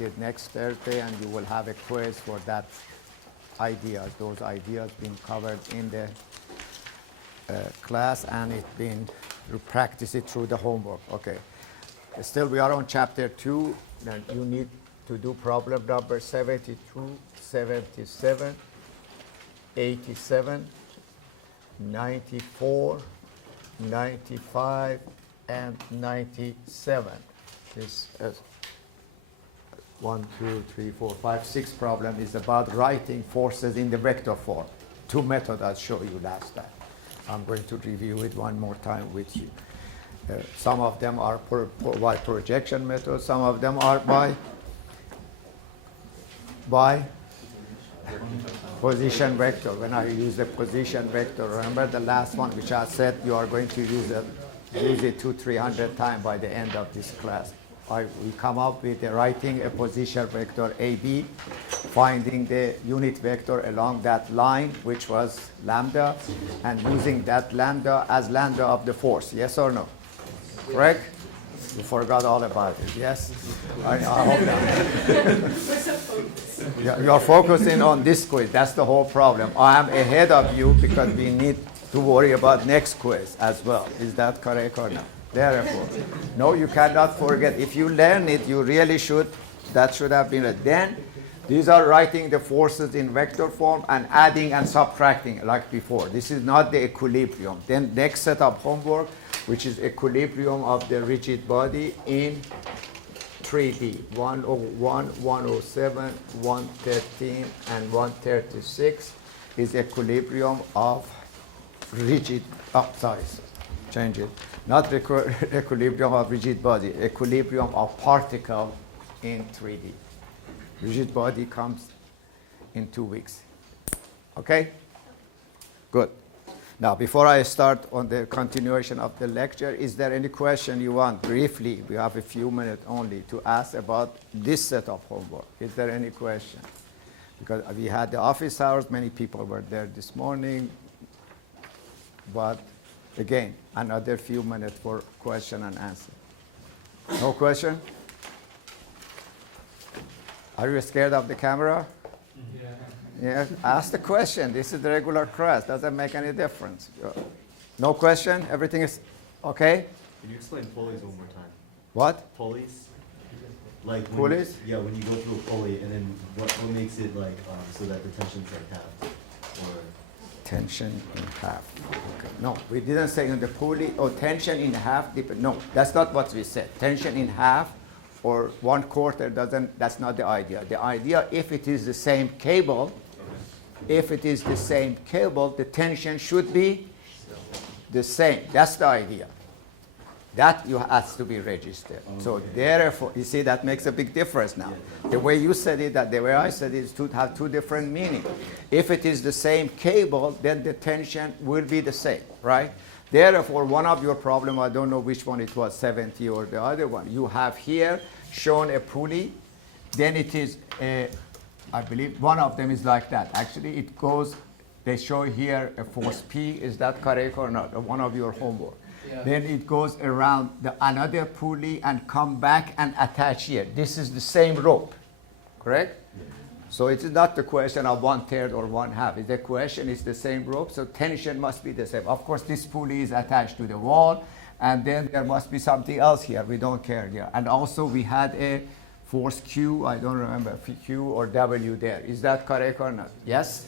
it next Thursday, and you will have a quiz for that ideas. Those ideas being covered in the class, and it's been to practice it through the homework. Okay. Still, we are on chapter 2. Then you need to do problem number 72, 77, 87, 94, 95, and 97. This 1, 2, 3, 4, 5, 6 problem is about writing forces in the vector form. 2 methods I showed you last time. I'm going to review it one more time with you. Some of them are by projection method. Some of them are by position vector. When I use the position vector, remember the last one which I said you are going to use it 200-300 times by the end of this class. We come up with writing a position vector AB, finding the unit vector along that line, which was lambda, and using that lambda as lambda of the force. Yes or no? Correct? You forgot all about it, yes? I hope not. You're focusing on this quiz. That's the whole problem. I am ahead of you because we need to worry about next quiz as well. Is that correct or not? Therefore, no, you cannot forget. If you learn it, you really should. That should have been it. Then, these are writing the forces in vector form and adding and subtracting like before. This is not the equilibrium. Then next set of homework, which is equilibrium of the rigid body in 3D. 101, 107, 113, and 136 is equilibrium of rigid, change it. Not equilibrium of rigid body, equilibrium of particle in 3D. Rigid body comes in 2 weeks. Okay? Good. Now, before I start on the continuation of the lecture, is there any question you want briefly? We have a few minutes only to ask about this set of homework. Is there any question? Because we had the office hours, many people were there this morning, but again, another few minutes for question and answer. No question? Are you scared of the camera? Yeah. Ask the question. This is the regular class. Doesn't make any difference. No question? Everything is okay? Can you explain pulleys one more time? What? Pulleys? Like pulleys? When you go through a pulley, and then what makes it like so that the tension's like half? Or tension in half. Okay. No, we didn't say in the pulley, tension in half. No, that's not what we said. Tension in half or 1/4 doesn't, that's not the idea. The idea, if it is the same cable, the tension should be the same. That's the idea. That has to be registered. Okay. So therefore, you see, that makes a big difference now. Yeah. The way you said it, the way I said it, is to have 2 different meanings. If it is the same cable, then the tension will be the same, right? Therefore, one of your problem, I don't know which one it was, 70 or the other one, you have here shown a pulley, then it is, I believe one of them is like that. Actually, it goes, they show here a force P. Is that correct or not? One of your homework. Yeah. Then it goes around another pulley and come back and attach here. This is the same rope, correct? Yeah. So it is not the question of 1/3 or 1/2. The question is the same rope, so tension must be the same. Of course, this pulley is attached to the wall, and then there must be something else here. We don't care here. And also we had a force Q, I don't remember, Q or W there. Is that correct or not? Yes?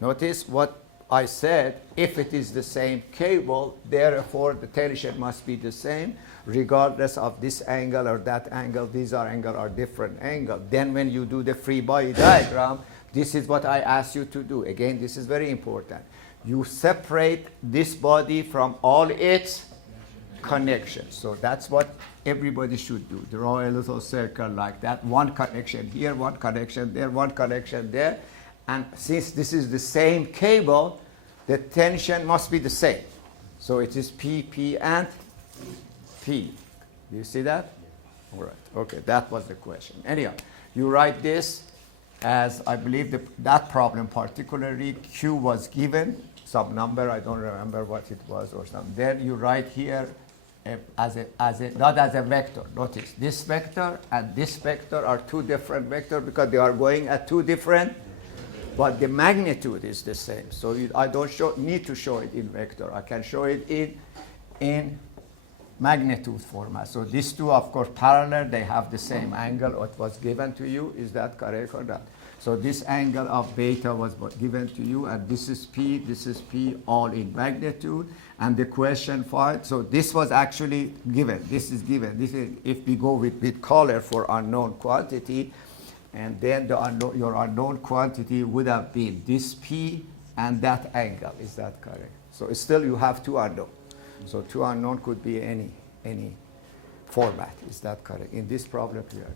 Notice what I said, if it is the same cable, therefore the tension must be the same, regardless of this angle or that angle. These angles are different angles. Then when you do the free body diagram, this is what I asked you to do. Again, this is very important. You separate this body from all its connections. So that's what everybody should do. Draw a little circle like that. One connection here, one connection there, one connection there. And since this is the same cable, the tension must be the same. So it is P, P, and P. Do you see that? All right. Okay, that was the question. Anyhow, you write this as, I believe that problem particularly, Q was given, some number, I don't remember what it was or something. Then you write here not as a vector. Notice this vector and this vector are two different vectors because they are going at two different, but the magnitude is the same. So I don't need to show it in vector. I can show it in magnitude format. So these two, of course, parallel. They have the same angle. What was given to you, is that correct or not? So this angle of beta was given to you, and this is P, all in magnitude. And the question for so this was actually given. This is given. This is if we go with color for unknown quantity, and then your unknown quantity would have been this P and that angle. Is that correct? So still you have two unknown. So two unknown could be any format. Is that correct? In this problem here.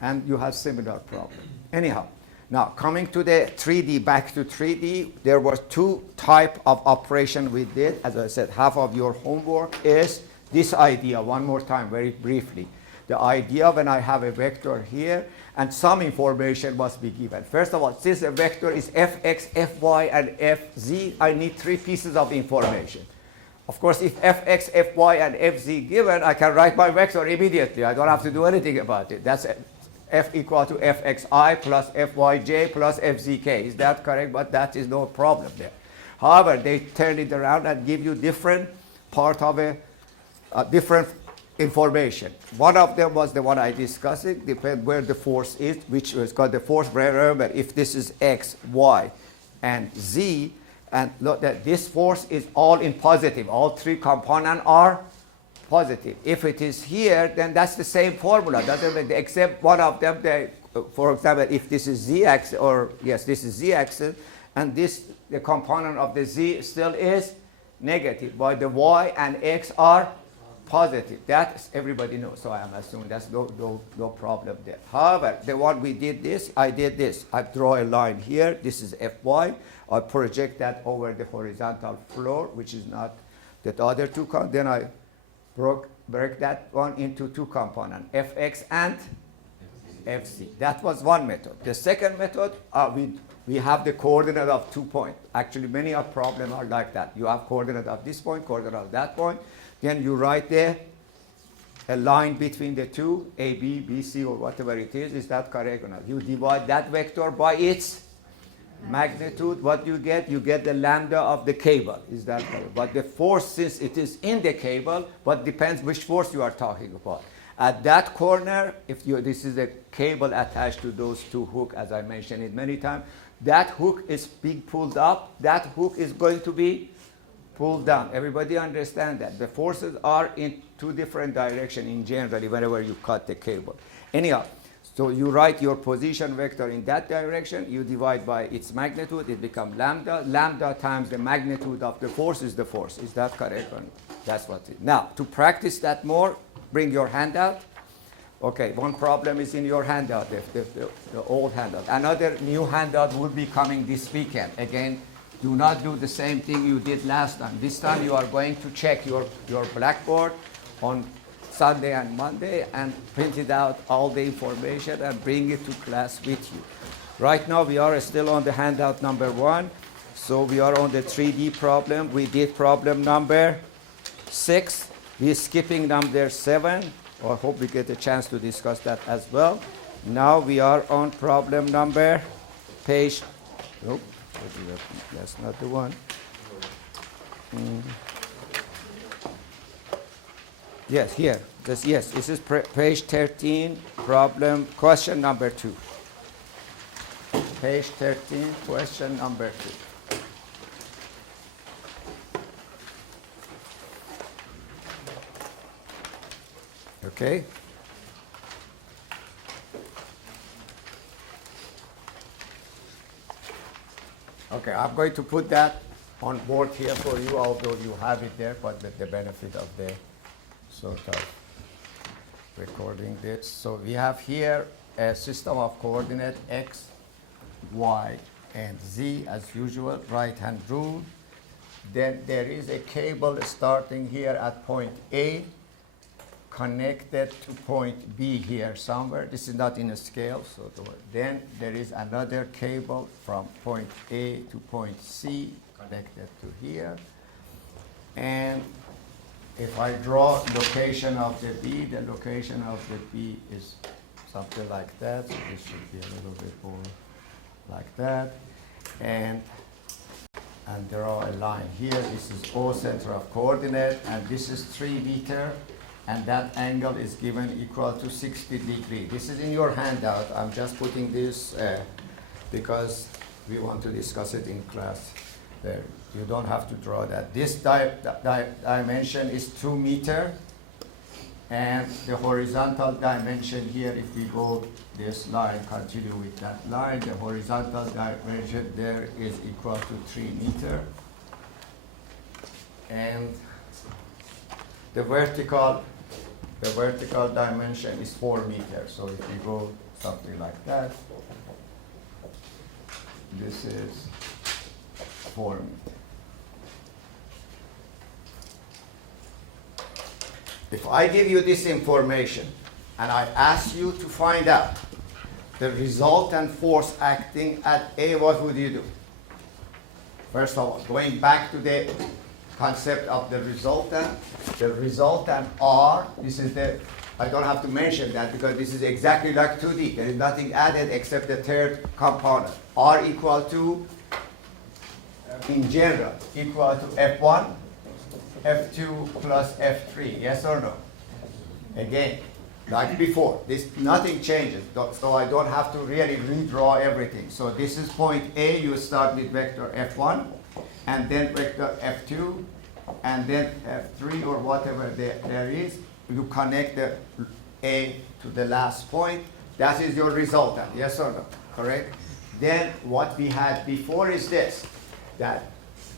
And you have similar problem. Anyhow. Now, coming to the 3D, back to 3D, there were two types of operation we did. As I said, half of your homework is this idea, one more time, very briefly. The idea when I have a vector here, and some information must be given. First of all, since a vector is fx, fy, and fz, I need three pieces of information. Of course, if fx, fy, and fz given, I can write my vector immediately. I don't have to do anything about it. That's it. F equal to fxi plus fyj plus fzk. Is that correct? But that is no problem there. However, they turn it around and give you different part of a different information. One of them was the one I discussed. It depends where the force is, which is called the force. Remember, if this is x, y, and z, and look that this force is all in positive. All three components are positive. If it is here, then that's the same formula, doesn't it? Except one of them, for example, if this is z-axis, or yes, this is z-axis, and this, the component of the z still is negative, but the y and x are positive. That everybody knows, so I am assuming that's no problem there. However, the one we did this, I did this. I draw a line here. This is fy. I project that over the horizontal floor, which is not the other two. Then I break that one into two components, fx and fc. That was one method. The second method, we have the coordinate of 2 points. Actually, many of problems are like that. You have coordinate of this point, coordinate of that point. Then you write there a line between the two, AB, BC, or whatever it is. Is that correct or not? You divide that vector by its magnitude. What you get? You get the lambda of the cable. Is that correct? But the force, since it is in the cable, but depends which force you are talking about. At that corner, if this is a cable attached to those two hooks, as I mentioned it many times, that hook is being pulled up. That hook is going to be pulled down. Everybody understand that? The forces are in two different directions in generally whenever you cut the cable. Anyhow, so you write your position vector in that direction, you divide by its magnitude, it becomes lambda. Lambda times the magnitude of the force is the force. Is that correct? That's what it is. Now, to practice that more, bring your handout. Okay, one problem is in your handout, the old handout. Another new handout will be coming this weekend. Again, do not do the same thing you did last time. This time you are going to check your blackboard on Sunday and Monday and print it out, all the information, and bring it to class with you. Right now we are still on the handout number 1. So we are on the 3D problem. We did problem number 6. We're skipping number 7. I hope we get a chance to discuss that as well. Now we are on problem number page. Nope, that's not the one. Yes, here. This is page 13, problem, question number 2. Page 13, question number 2. Okay? Okay, I'm going to put that on board here for you, although you have it there, but with the benefit of the sort of recording this. So we have here a system of coordinate x, y, and z as usual, right-hand rule. Then there is a cable starting here at point A, connected to point B here somewhere. This is not in a scale, so then there is another cable from point A to point C connected to here, and if I draw location of the B, the location of the B is something like that. So this should be a little bit more like that. And draw a line here. This is O center of coordinate, and this is 3 meter, and that angle is given equal to 60 degrees. This is in your handout. I'm just putting this because we want to discuss it in class. There, you don't have to draw that. This dimension is 2 meter, and the horizontal dimension here, if we go this line, continue with that line, the horizontal dimension there is equal to 3 meter. And the vertical dimension is 4 meters. So if we go something like that, this is 4 meters. If I give you this information and I ask you to find out the resultant force acting at A, what would you do? First of all, going back to the concept of the resultant R, this is I don't have to mention that because this is exactly like 2D. There is nothing added except the third component. R equal to, in general, equal to F1, F2 plus F3, yes or no? Again, like before, nothing changes, so I don't have to really redraw everything. So this is point A, you start with vector F1, and then vector F2, and then F3 or whatever there is. You connect the A to the last point. That is your resultant, yes or no? Correct? Then what we had before is this, that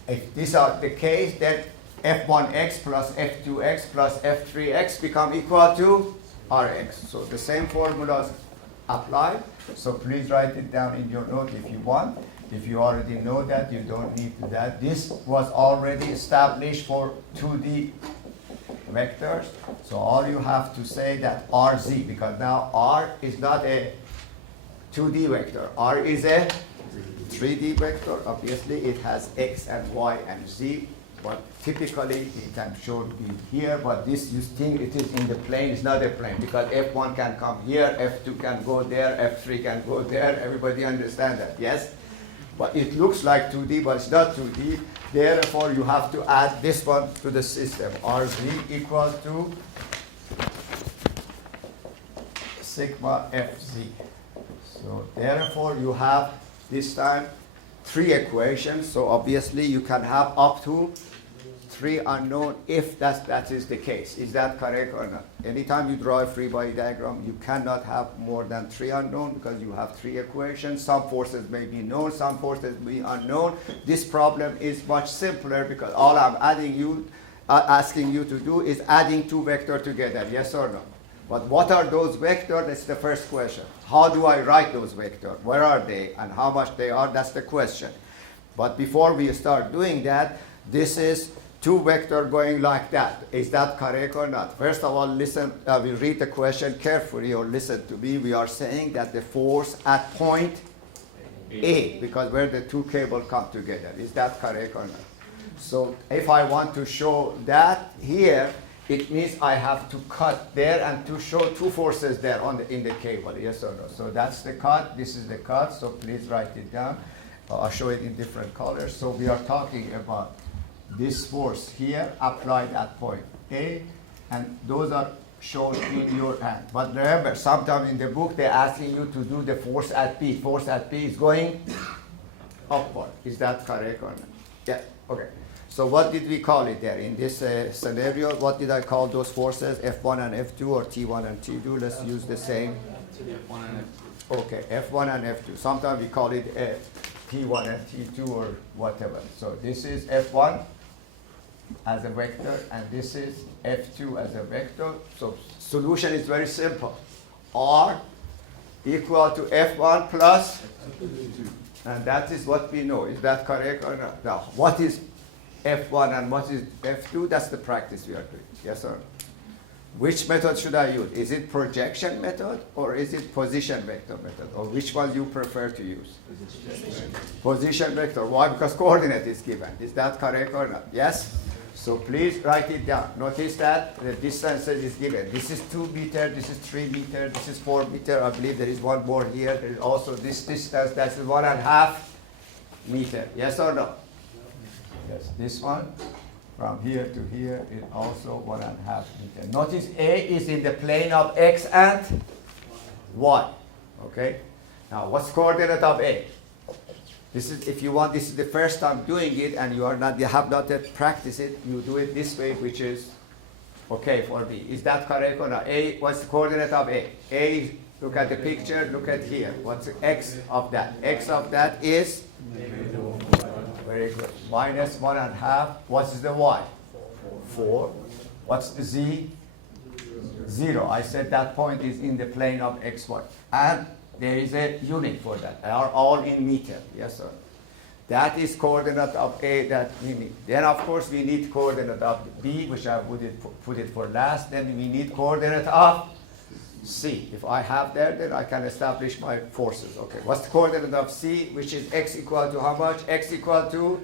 if these are the case, then F1x plus F2x plus F3x become equal to Rx. So the same formulas apply. So please write it down in your note if you want. If you already know that, you don't need to that. This was already established for 2D vectors. So all you have to say that RZ, because now R is not a 2D vector. R is a 3D vector. Obviously, it has X and Y and Z. But typically, it can show it here, but this you think it is in the plane, it's not a plane, because F1 can come here, F2 can go there, F3 can go there. Everybody understand that, yes? But it looks like 2D, but it's not 2D. Therefore, you have to add this one to the system. RZ equal to sigma FZ. So therefore, you have this time 3 equations. So obviously, you can have up to 3 unknown if that is the case. Is that correct or not? Anytime you draw a free body diagram, you cannot have more than 3 unknown because you have 3 equations. Some forces may be known, some forces may be unknown. This problem is much simpler because all I'm asking you to do is adding 2 vectors together, yes or no? But what are those vectors? That's the first question. How do I write those vectors? Where are they and how much they are? That's the question. But before we start doing that, this is 2 vectors going like that. Is that correct or not? First of all, listen, we read the question carefully or listen to me. We are saying that the force at point A, because where the 2 cables come together. Is that correct or not? So if I want to show that here, it means I have to cut there and to show 2 forces there in the cable, yes or no? So that's the cut, this is the cut, so please write it down. I'll show it in different colors. So we are talking about this force here applied at point A, and those are shown in your hand. But remember, sometimes in the book they're asking you to do the force at B. Force at B is going upward. Is that correct or not? Yeah, okay. So what did we call it there? In this scenario, what did I call those forces? F1 and F2 or T1 and T2? Let's use the same. F1 and F2. Okay, F1 and F2. Sometimes we call it T1 and T2 or whatever. So this is F1 as a vector, and this is F2 as a vector. So solution is very simple. R equal to F1 plus, and that is what we know. Is that correct or not? Now, what is F1 and what is F2? That's the practice we are doing. Yes or no? Which method should I use? Is it projection method or is it position vector method? Or which one you prefer to use? Position vector. Why? Because coordinate is given. Is that correct or not? Yes? So please write it down. Notice that the distances is given. This is 2 meters, this is 3 meters, this is 4 meters. I believe there is one more here. There is also this distance, that's 1.5 meters. Yes or no? Yes, this one from here to here is also 1.5 meters. Notice A is in the plane of X and Y. Okay? Now, what's coordinate of A? This is, if you want, this is the first time doing it and you have not yet practiced it, you do it this way, which is okay for me. Is that correct or not? A, what's the coordinate of A? A, look at the picture, look at here. What's the X of that? X of that is? Very good. Minus 1.5. What is the Y? 4. What's the Z? 0. I said that point is in the plane of XY. And there is a unit for that. They are all in meter. Yes, sir. That is coordinate of A that we need. Then, of course, we need coordinate of B, which I would put it for last. Then we need coordinate of C. If I have that, then I can establish my forces. Okay. What's the coordinate of C, which is x equal to how much? X equal to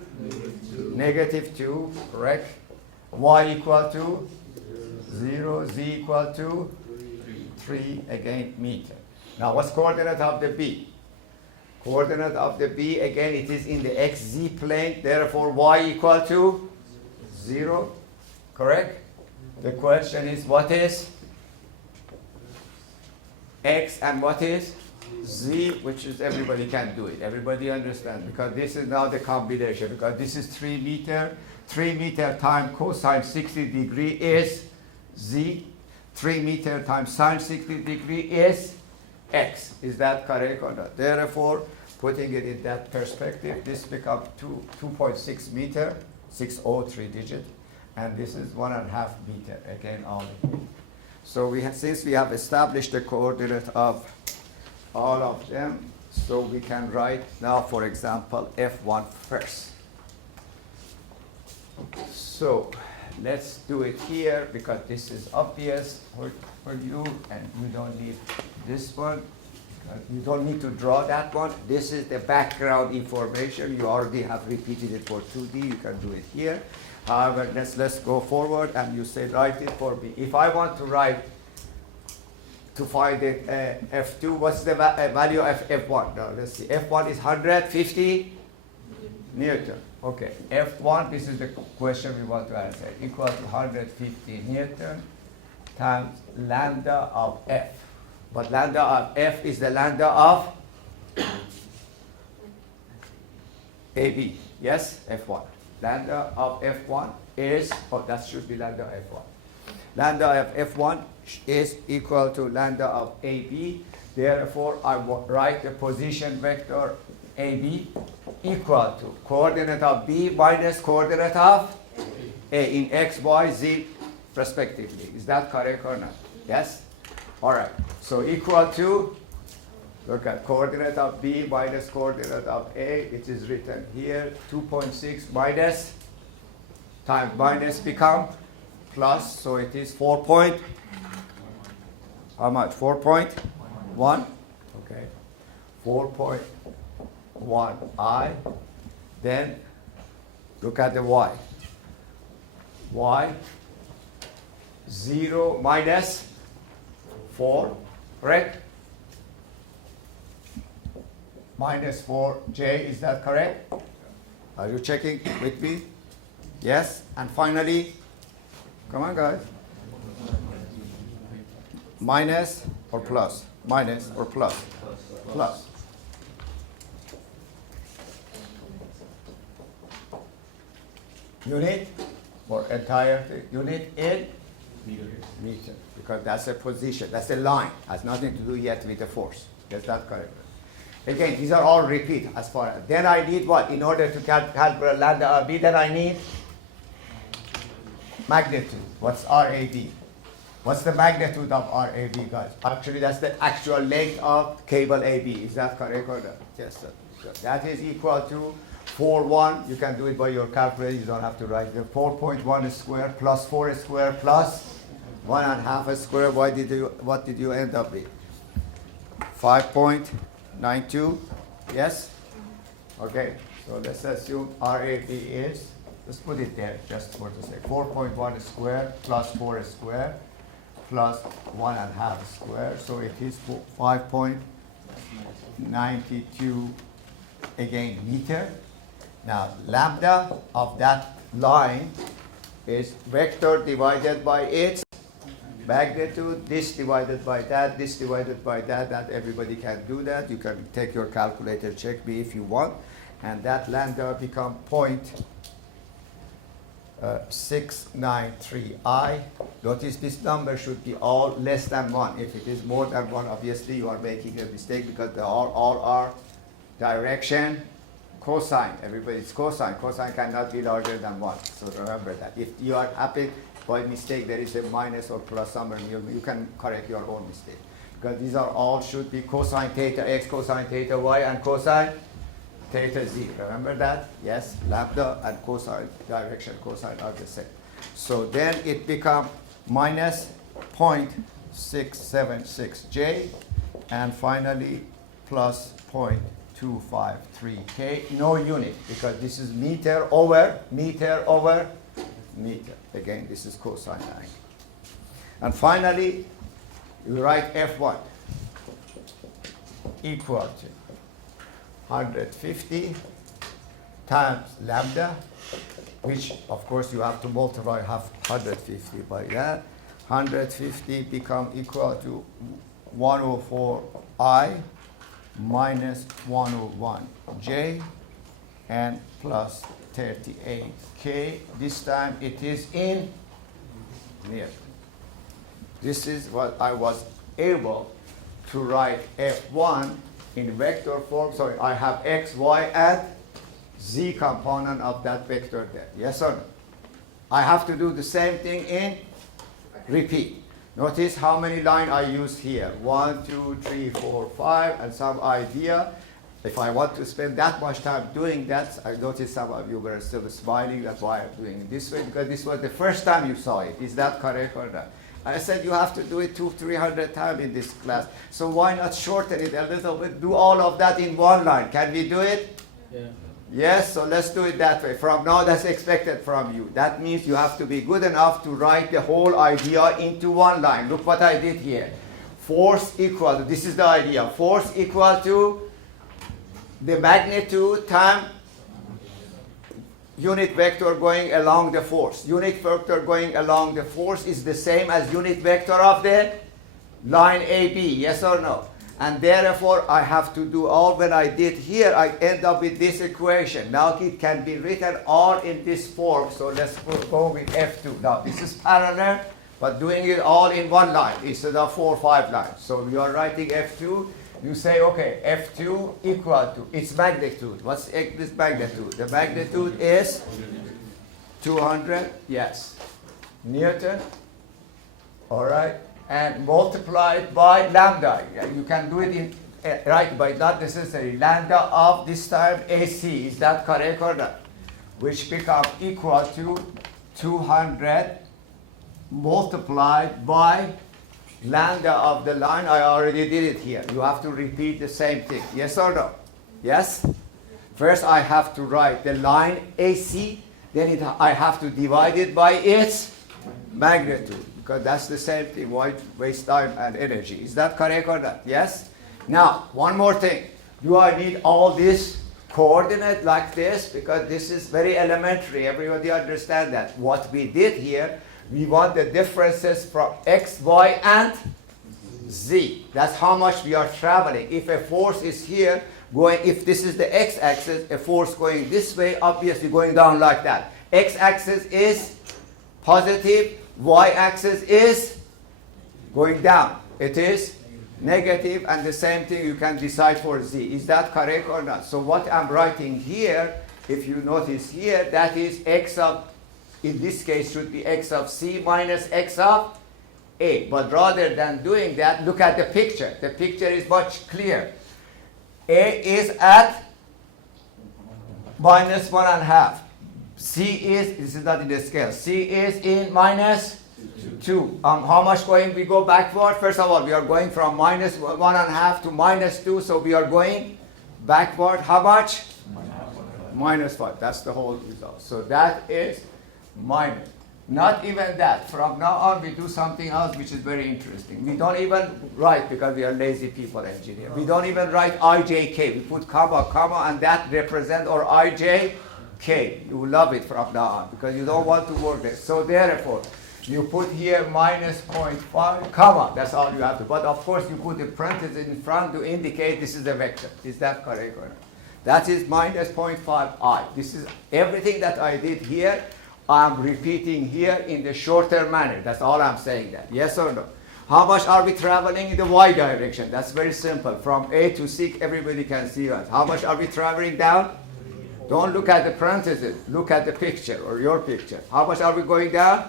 -2, correct? Y equal to 0. Z equal to 3, again, meter. Now, what's coordinate of the B? Coordinate of the B, again, it is in the xz plane. Therefore, y equal to 0. Correct? The question is, what is x and what is z? Which is, everybody can do it. Everybody understand? Because this is now the combination. Because this is 3 meter. 3 meter times cosine 60 degree is z. 3 meter times sine 60 degree is x. Is that correct or not? Therefore, putting it in that perspective, this becomes 2.6 meter, 603 digit, and this is 1.5 meter, again, only. So since we have established the coordinate of all of them, so we can write now, for example, F1 first. So let's do it here because this is obvious for you, and you don't need this one. You don't need to draw that one. This is the background information. You already have repeated it for 2D. You can do it here. However, let's go forward, and you say write it for me. If I want to write to find the F2, what's the value of F1? Now let's see. F1 is 150 Newton. Okay. F1. This is the question we want to answer. Equal to 150 Newton times lambda of F. But lambda of F is the lambda of AB. Yes, F1. Lambda of F1 is, oh, that should be lambda of F1. Lambda of F1 is equal to lambda of AB. Therefore, I will write the position vector AB equal to coordinate of B minus coordinate of A in X, Y, Z respectively. Is that correct or not? Yes? All right. So equal to, look at coordinate of B minus coordinate of A. It is written here, 2.6 minus times minus become plus. So it is 4 point, how much? 4.1. Okay. 4.1 I. Then look at the Y. Y 0 minus 4, correct? Minus 4j, is that correct? Are you checking with me? Yes? And finally, come on guys. Minus or plus? Minus or plus? Plus. Unit or entire thing? Unit in meter. Because that's a position, that's a line. Has nothing to do yet with the force. Is that correct? Again, these are all repeat as far as. Then I need what? In order to calculate lambda of B, then I need magnitude. What's RAB? What's the magnitude of RAB, guys? Actually, that's the actual length of cable AB. Is that correct or not? Yes, sir. So that is equal to 4.1. You can do it by your calculator. You don't have to write it. 4.1 square plus 4 square plus 1.5 square. What did you end up with? 5.92. Yes? Okay. So let's assume RAB is Let's put it there just for the sake. 4.1 square plus 4 square plus 1.5 square. So it is 5.92 again meter. Now lambda of that line is vector divided by its magnitude, this divided by that, this divided by that. That everybody can do that. You can take your calculator, check me if you want. And that lambda become 0.693i. Notice this number should be all less than 1. If it is more than 1, obviously you are making a mistake because they all are direction cosine. Everybody's cosine. Cosine cannot be larger than 1. So remember that. If you are happy by mistake there is a minus or plus somewhere, you can correct your own mistake. Because these are all should be cosine theta x, cosine theta y, and cosine theta z. Remember that? Yes, lambda and cosine, direction cosine are the same. So then it becomes minus 0.676j, and finally plus 0.253k. No unit, because this is meter over meter. Again, this is cosine angle. And finally, you write F1 equal to 150 times lambda, which of course you have to multiply half 150 by that. 150 become equal to 104i minus 101j and plus 38k. This time it is in Newton. This is what I was able to write F1 in vector form. So I have x, y, and z component of that vector there. Yes or no? I have to do the same thing in repeat. Notice how many lines I use here. 1, 2, 3, 4, 5, and some idea. If I want to spend that much time doing that, I noticed some of you were still smiling. That's why I'm doing it this way, because this was the first time you saw it. Is that correct or not? I said you have to do it 200-300 times in this class. So why not shorten it a little bit? Do all of that in one line. Can we do it? Yeah. Yes, so let's do it that way. From now, that's expected from you. That means you have to be good enough to write the whole idea into one line. Look what I did here. Force equal to, this is the idea. Force equal to the magnitude times unit vector going along the force. Unit vector going along the force is the same as unit vector of the line AB, yes or no? And therefore, I have to do all what I did here. I end up with this equation. Now it can be written all in this form. So let's go with F2. Now this is parallel, but doing it all in one line instead of 4 or 5 lines. So you are writing F2. You say, okay, F2 equal to its magnitude. What's this magnitude? The magnitude is 200, yes, Newton, all right, and multiplied by lambda. You can do it in, right, by not necessarily, lambda of this time AC. Is that correct or not? Which become equal to 200 multiplied by lambda of the line. I already did it here. You have to repeat the same thing. Yes or no? Yes? First I have to write the line AC, then I have to divide it by its magnitude, because that's the same thing. Why waste time and energy? Is that correct or not? Yes? Now, one more thing. Do I need all this coordinate like this? Because this is very elementary. Everybody understand that. What we did here, we want the differences from x, y, and z. That's how much we are traveling. If a force is here, going, if this is the x-axis, a force going this way, obviously going down like that. X-axis is positive, y-axis is going down. It is negative, and the same thing you can decide for z. Is that correct or not? So what I'm writing here, if you notice here, that is x of, in this case, should be x of c minus x of a. But rather than doing that, look at the picture. The picture is much clearer. A is at minus 1.5. C is, this is not in the scale, C is in minus 2. How much going we go backward? First of all, we are going from minus 1.5 to minus 2, so we are going backward. How much? Minus 5. That's the whole result. So that is minus. Not even that. From now on, we do something else which is very interesting. We don't even write, because we are lazy people, engineer. We don't even write IJK. We put comma, comma, and that represent or IJK. You will love it from now on, because you don't want to work there. So therefore, you put here minus 0.5, comma. That's all you have to. But of course, you put the parentheses in front to indicate this is a vector. Is that correct or not? That is minus 0.5i. This is everything that I did here. I'm repeating here in the shorter manner. That's all I'm saying that. Yes or no? How much are we traveling in the y direction? That's very simple. From A to C, everybody can see that. How much are we traveling down? Don't look at the parentheses. Look at the picture or your picture. How much are we going down?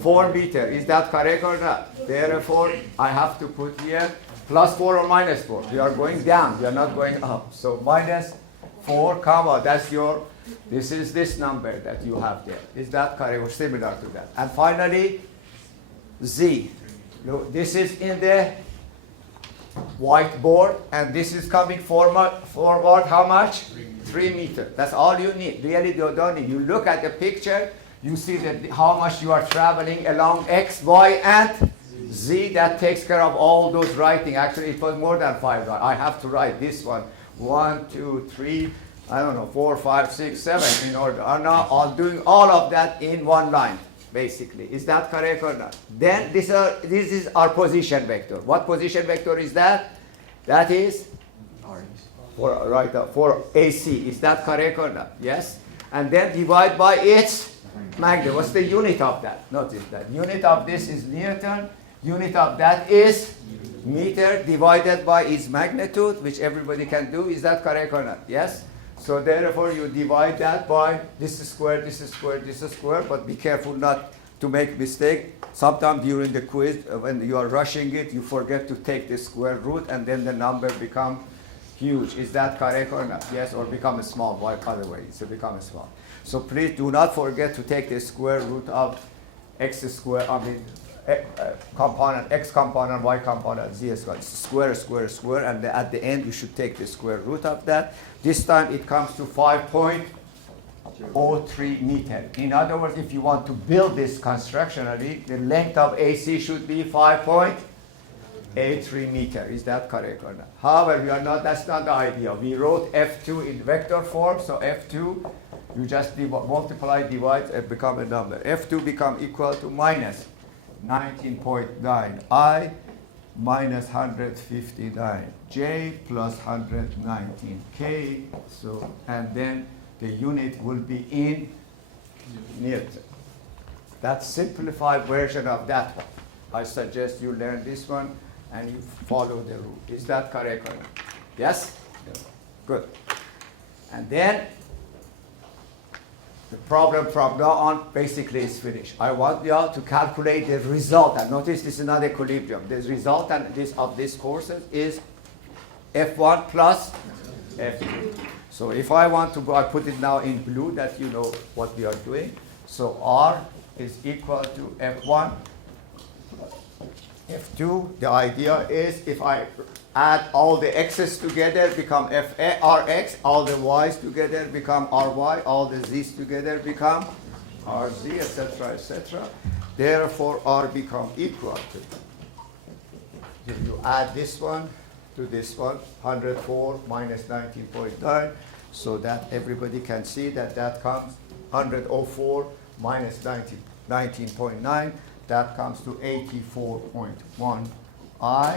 4 meters. Is that correct or not? Therefore, I have to put here plus 4 or minus 4. We are going down. We are not going up. So minus 4, comma. That's your... This is this number that you have there. Is that correct or similar to that? And finally, Z. Look, this is in the whiteboard, and this is coming forward how much? 3 meters. That's all you need. Really, you don't need. You look at the picture, you see that how much you are traveling along X, Y, and Z. That takes care of all those writing. Actually, it was more than 5. I have to write this one. 1, 2, 3. I don't know, 4, 5, 6, 7 in order. I'm doing all of that in one line, basically. Is that correct or not? Then this is our position vector. What position vector is that? That is for AC. Is that correct or not? Yes? And then divide by its magnitude. What's the unit of that? Notice that. Unit of this is Newton. Unit of that is meter divided by its magnitude, which everybody can do. Is that correct or not? Yes? So therefore, you divide that by this is square, this is square, this is square, but be careful not to make mistake. Sometimes during the quiz, when you are rushing it, you forget to take the square root, and then the number become huge. Is that correct or not? Yes, or become small. By other way, it's become small. So please do not forget to take the square root of x square. I mean, component x component, y component, z square. Square, square, square, and at the end you should take the square root of that. This time it comes to 5.03 meter. In other words, if you want to build this constructionally, the length of AC should be 5.83 meter. Is that correct or not? However, we are not. That's not the idea. We wrote F2 in vector form, so F2 you just multiply, divide, and become a number. F2 become equal to minus 19.9 I minus 159 J plus 119 K. So, and then the unit will be in Newton. That's simplified version of that one. I suggest you learn this one and you follow the rule. Is that correct or not? Yes? Good. And then the problem from now on basically is finished. I want you all to calculate the resultant. Notice this is not equilibrium. The resultant of this courses is F1 plus F2. So if I want to go, I put it now in blue that you know what we are doing. So R is equal to F1, F2. The idea is if I add all the x's together become Rx, all the y's together become Ry, all the z's together become Rz, etc., etc. Therefore, R become equal to. If you add this one to this one, 104 minus 19.9, so that everybody can see that that comes 104 minus 19.9, that comes to 84.1 I.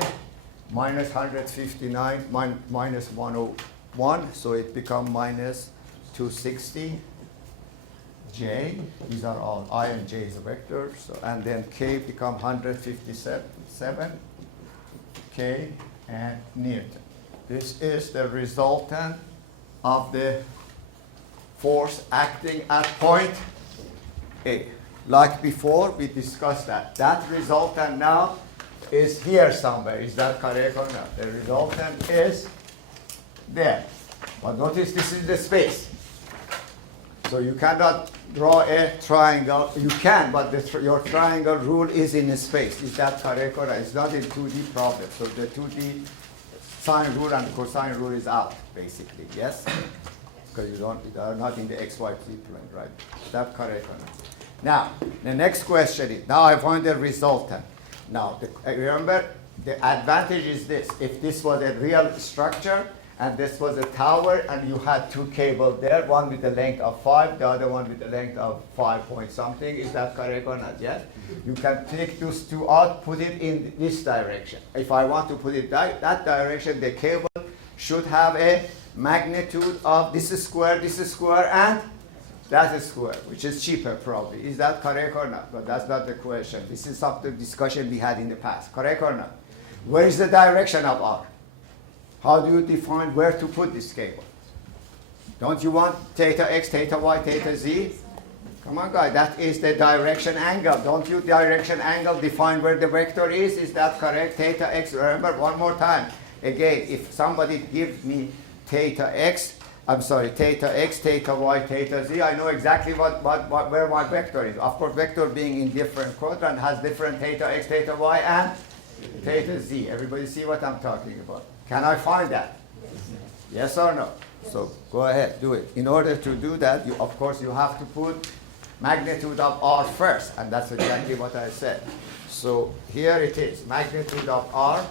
Minus 159 minus 101, so it becomes minus 260 J. These are all I and J is a vector. So, and then K become 157 K and Newton. This is the resultant of the force acting at point A. Like before, we discussed that. That resultant now is here somewhere. Is that correct or not? The resultant is there. But notice this is the space. So you cannot draw a triangle. You can, but your triangle rule is in space. Is that correct or not? It's not in 2D problem. So the 2D sine rule and cosine rule is out, basically. Yes? because you are not in the XY plane, right? Is that correct or not? Now, the next question is, now I find the resultant. Now, remember, the advantage is this. If this was a real structure, and this was a tower, and you had two cables there, one with the length of 5, the other one with the length of 5 point something. Is that correct or not? Yes? You can take those two out, put it in this direction. If I want to put it that direction, the cable should have a magnitude of this is square, and that is square, which is cheaper probably. Is that correct or not? But that's not the question. This is some of the discussion we had in the past. Correct or not? Where is the direction of R? How do you define where to put this cable? Don't you want theta x, theta y, theta z? Come on, guys, that is the direction angle. Don't you direction angle define where the vector is? Is that correct? Theta x, remember, one more time. Again, if somebody gives me theta x, theta y, theta z, I know exactly where my vector is. Of course, vector being in different quadrant has different theta x, theta y, and theta z. Everybody see what I'm talking about? Can I find that? Yes or no? So go ahead, do it. In order to do that, of course, you have to put magnitude of R first, and that's exactly what I said. So here it is. Magnitude of R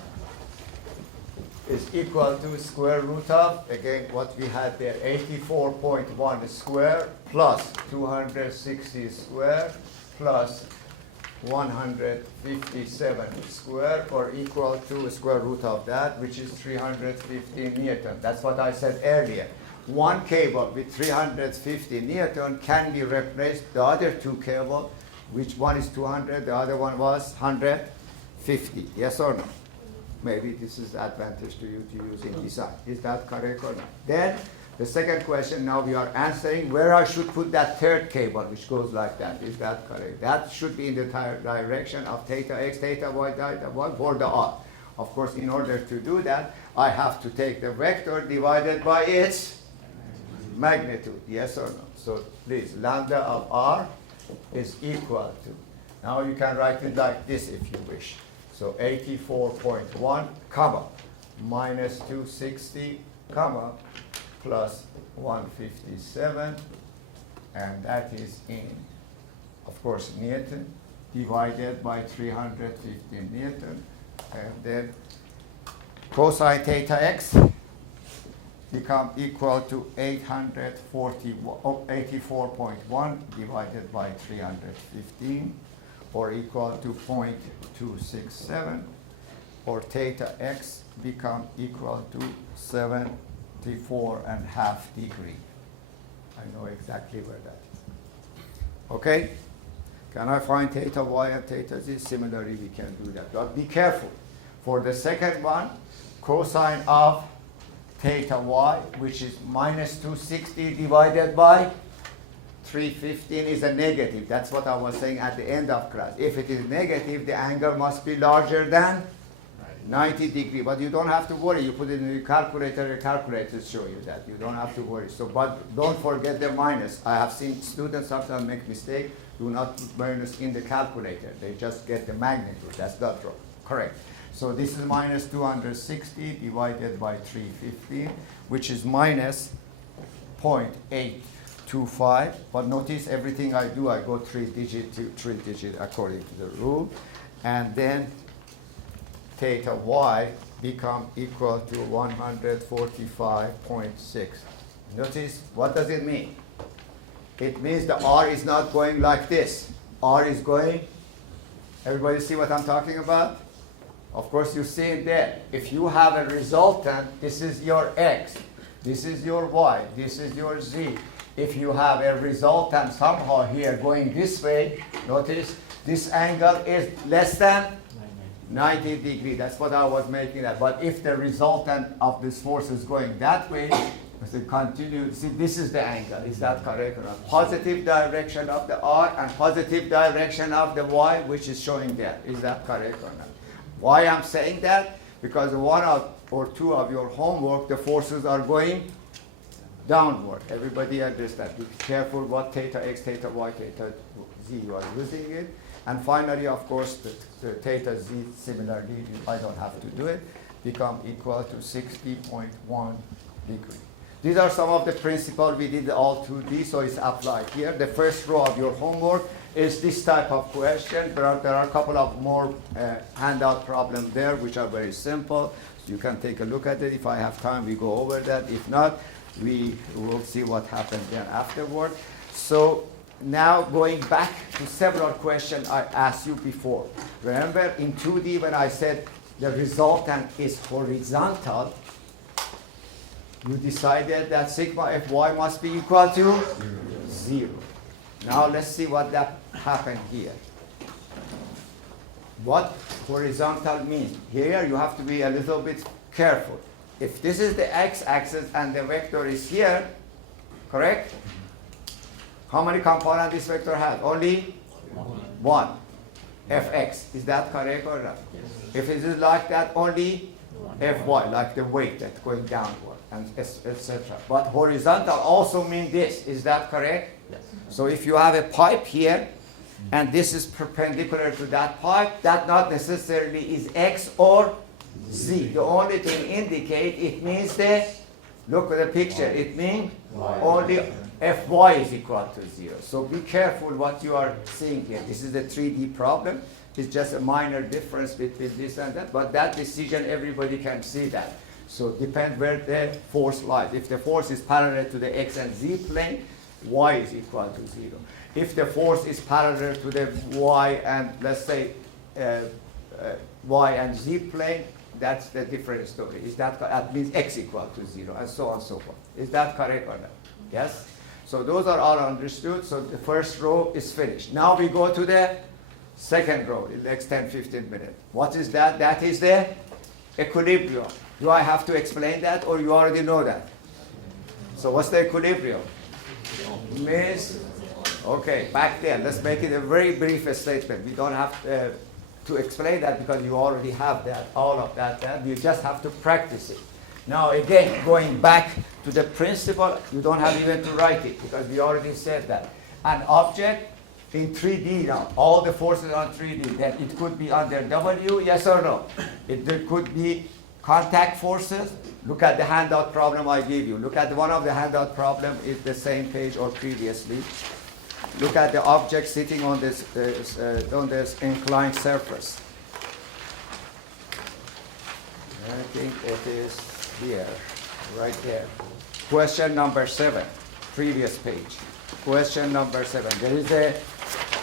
is equal to square root of, again, what we had there, 84.1 square plus 260 square plus 157 square, or equal to square root of that, which is 350 Newton. That's what I said earlier. One cable with 350 Newton can be replaced. The other two cable, which one is 200, the other one was 150. Yes or no? Maybe this is the advantage to you to use in design. Is that correct or not? Then the second question, now we are answering where I should put that third cable, which goes like that. Is that correct? That should be in the direction of theta x, theta y for the R. Of course, in order to do that, I have to take the vector divided by its magnitude. Yes or no? So please, lambda of R is equal to. Now you can write it like this if you wish. So 84.1, comma, minus 260, comma, plus 157, and that is in, of course, Newton, divided by 350 Newton, and then cosine theta x become equal to 84.1 divided by 315, or equal to 0.267, or theta x become equal to 74.5 degree. I know exactly where that is. Okay? Can I find theta y and theta z? Similarly, we can do that. But be careful. For the second one, cosine of theta y, which is minus 260 divided by 315 is a negative. That's what I was saying at the end of class. If it is negative, the angle must be larger than 90 degrees. But you don't have to worry. You put it in your calculator, the calculators show you that. You don't have to worry. So, but don't forget the minus. I have seen students sometimes make mistake. Do not put minus in the calculator. They just get the magnitude. That's not wrong. Correct. So this is minus 260 divided by 315, which is minus 0.825. But notice everything I do, I go three digit according to the rule. And then theta y become equal to 145.6. Notice, what does it mean? It means the R is not going like this. R is going, everybody see what I'm talking about? Of course, you see it there. If you have a resultant, this is your X, this is your Y, this is your Z. If you have a resultant somehow here going this way, notice this angle is less than 90 degrees. That's what I was making that. But if the resultant of this force is going that way, continue. See, this is the angle. Is that correct or not? Positive direction of the R and positive direction of the Y, which is showing that. Is that correct or not? Why I'm saying that? Because one or two of your homework, the forces are going downward. Everybody understand. Be careful what theta x, theta y, theta z you are using it. And finally, of course, the theta z, similarly, I don't have to do it, become equal to 60.1 degree. These are some of the principles. We did all 2D, so it's applied here. The first row of your homework is this type of question. There are a couple of more handout problems there, which are very simple. You can take a look at it. If I have time, we go over that. If not, we will see what happens then afterward. So now going back to several questions I asked you before. Remember in 2D when I said the resultant is horizontal, you decided that sigma Fy must be equal to 0. Now let's see what that happened here. What horizontal means? Here you have to be a little bit careful. If this is the x-axis and the vector is here, correct? How many components this vector has? Only one. Fx. Is that correct or not? If it is like that, only Fy, like the weight that's going downward, and etc. But horizontal also means this. Is that correct? Yes. So if you have a pipe here, and this is perpendicular to that pipe, that not necessarily is x or z. The only thing indicate it means look at the picture, it means only Fy is equal to 0. So be careful what you are seeing here. This is a 3D problem. It's just a minor difference between this and that, but that decision, everybody can see that. So depends where the force lies. If the force is parallel to the x and z plane, y is equal to 0. If the force is parallel to the y and, let's say, y and z plane, that's the different story. Is that means x equal to 0, and so on and so forth. Is that correct or not? Yes? So those are all understood. So the first row is finished. Now we go to the second row in the next 10-15 minutes. What is that? That is the equilibrium. Do I have to explain that, or you already know that? So what's the equilibrium? Means, okay, back there. Let's make it a very brief statement. We don't have to explain that because you already have that, all of that. You just have to practice it. Now again, going back to the principle, you don't have even to write it because we already said that. An object in 3D now, all the forces on 3D, then it could be under W, yes or no? There could be contact forces. Look at the handout problem I gave you. Look at one of the handout problem is the same page or previously. Look at the object sitting on this inclined surface. I think it is here, right there. Question number 7, previous page. Question number 7. There is a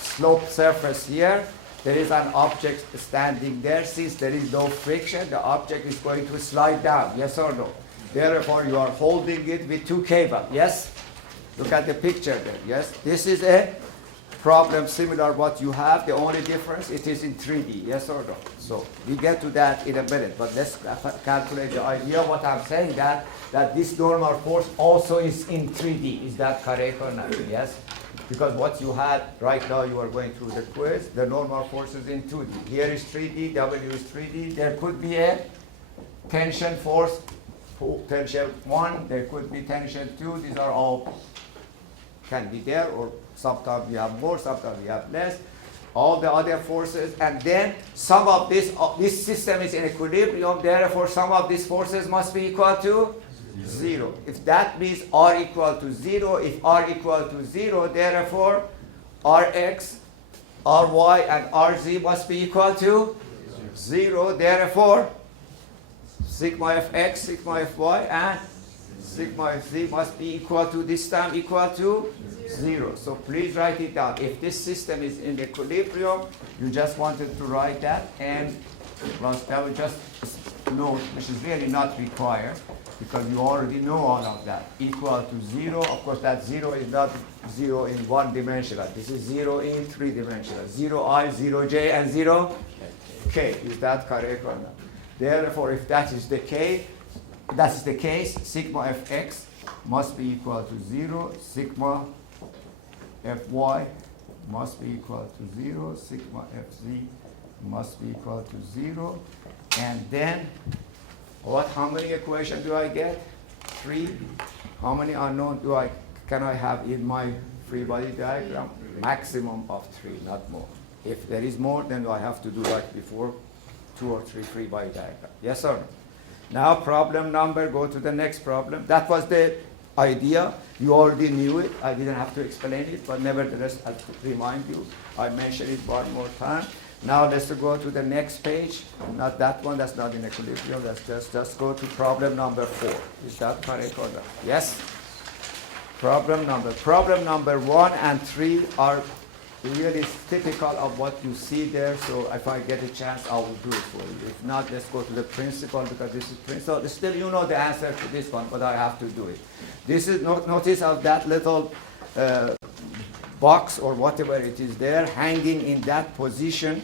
sloped surface here. There is an object standing there. Since there is no friction, the object is going to slide down, yes or no? Therefore, you are holding it with 2 cables, yes? Look at the picture there, yes? This is a problem similar to what you have. The only difference, it is in 3D, yes or no? So we get to that in a minute, but let's calculate the idea. What I'm saying that this normal force also is in 3D. Is that correct or not? Yes? Because what you had right now, you are going through the quiz, the normal force is in 2D. Here is 3D, W is 3D. There could be a tension force, tension 1, there could be tension 2. These are all can be there, or sometimes we have more, sometimes we have less. All the other forces, and then some of this system is in equilibrium, therefore some of these forces must be equal to 0. If that means R equal to 0, if R equal to 0, therefore Rx, Ry, and Rz must be equal to 0. Therefore, sigma Fx, sigma Fy, and sigma Fz must be equal to, this time equal to 0. So please write it down. If this system is in equilibrium, you just wanted to write that, and that would just note, which is really not required, because you already know all of that. Equal to 0, of course that 0 is not 0 in 1 dimensional. This is 0 in 3 dimensional. 0i, 0j, and 0k. Is that correct or not? Therefore, if that is the case, sigma Fx must be equal to 0, sigma Fy must be equal to 0, sigma Fz must be equal to 0, and then how many equations do I get? 3. How many unknown can I have in my free body diagram? Maximum of 3, not more. If there is more, then I have to do like before, 2 or 3 free body diagram. Yes or no? Now problem number, go to the next problem. That was the idea. You already knew it. I didn't have to explain it, but nevertheless, I have to remind you. I mentioned it one more time. Now let's go to the next page. Not that one, that's not in equilibrium. Let's just go to problem number 4. Is that correct or not? Yes? Problem number 1 and 3 are really typical of what you see there. So if I get a chance, I will do it for you. If not, let's go to the principle, because this is principle. Still, you know the answer to this one, but I have to do it. This is, notice of that little box or whatever it is there, hanging in that position.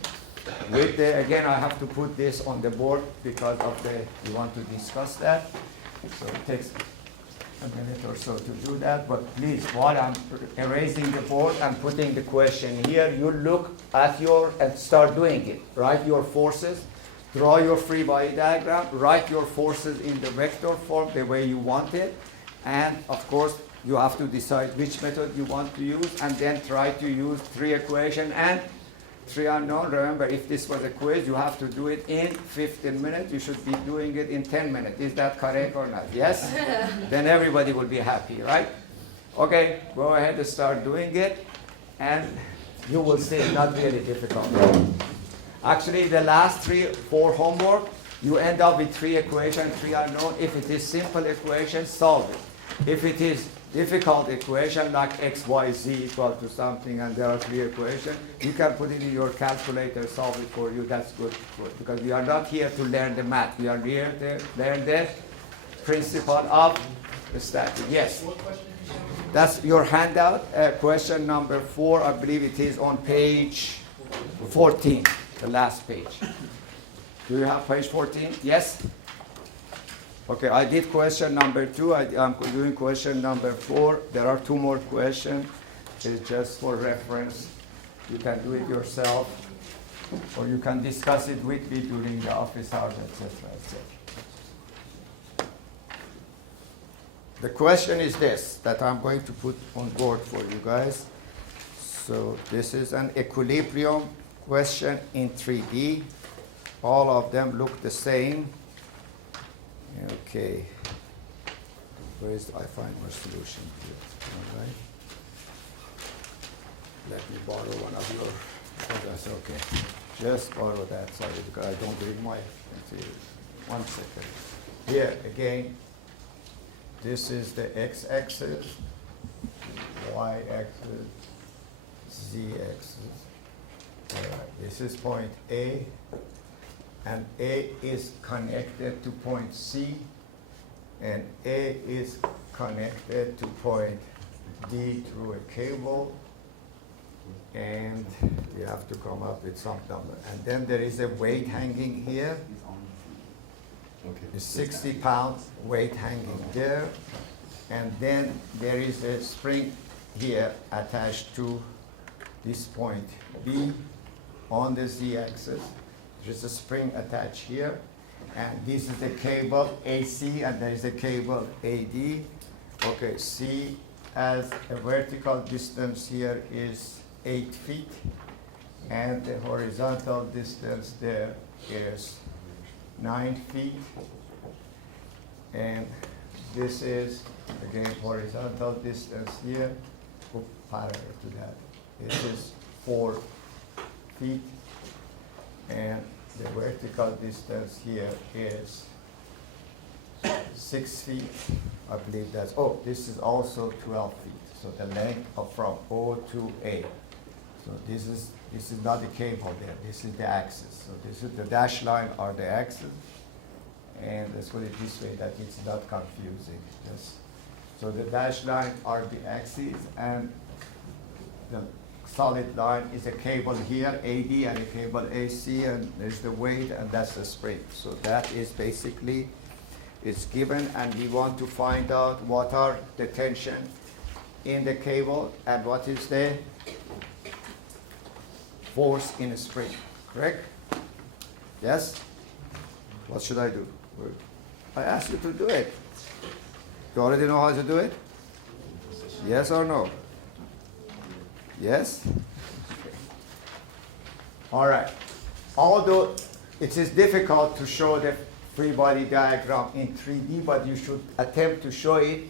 With the, again, I have to put this on the board because of the, you want to discuss that. So it takes a minute or so to do that, but please, while I'm erasing the board and putting the question here, you look at and start doing it. Write your forces, draw your free body diagram, write your forces in the vector form the way you want it, and of course, you have to decide which method you want to use, and then try to use 3 equations and 3 unknown. Remember, if this was a quiz, you have to do it in 15 minutes. You should be doing it in 10 minutes. Is that correct or not? Yes? Then everybody will be happy, right? Okay, go ahead and start doing it, and you will see it's not really difficult. Actually, the last 4 homework, you end up with 3 equations, 3 unknown. If it is simple equation, solve it. If it is difficult equation like x, y, z equal to something, and there are 3 equations, you can put it in your calculator, solve it for you. That's good, because we are not here to learn the math. We are here to learn the principle of the stacking. Yes? What question did you have? That's your handout. Question number 4, I believe it is on page 14, the last page. Do you have page 14? Yes? Okay, I did question number 2. I'm doing question number 4. There are 2 more questions. It's just for reference. You can do it yourself, or you can discuss it with me during the office hours, etc., etc. The question is this, that I'm going to put on board for you guys. So this is an equilibrium question in 3D. All of them look the same. Okay. Where is I find my solution here? All right. Let me borrow one of your. Oh, that's okay. Just borrow that. Sorry, because I don't bring my. One second. Here again. This is the x-axis, y-axis, z-axis. All right. This is point A. And A is connected to point C, and A is connected to point D through a cable, and you have to come up with some number. And then there is a weight hanging here. It's 60 pounds weight hanging there, and then there is a spring here attached to this point B on the z-axis. There's a spring attached here, and this is the cable AC, and there is a cable AD. Okay, C as a vertical distance here is 8 feet, and the horizontal distance there is 9 feet. And this is, again, horizontal distance here, parallel to that. This is 4 feet. And the vertical distance here is 6 feet. I believe that's, oh, this is also 12 feet. So the length of from O to A. So this is not the cable there. This is the axis. So this is the dashed line are the axis. And let's put it this way that it's not confusing. Just, so the dashed line are the axes, and the solid line is a cable here, AD, and a cable AC, and there's the weight, and that's the spring. So that is basically, it's given, and we want to find out what are the tension in the cable and what is the force in a spring, correct? Yes? What should I do? I asked you to do it. You already know how to do it? Yes or no? Yes? All right. Although it is difficult to show the free body diagram in 3D, but you should attempt to show it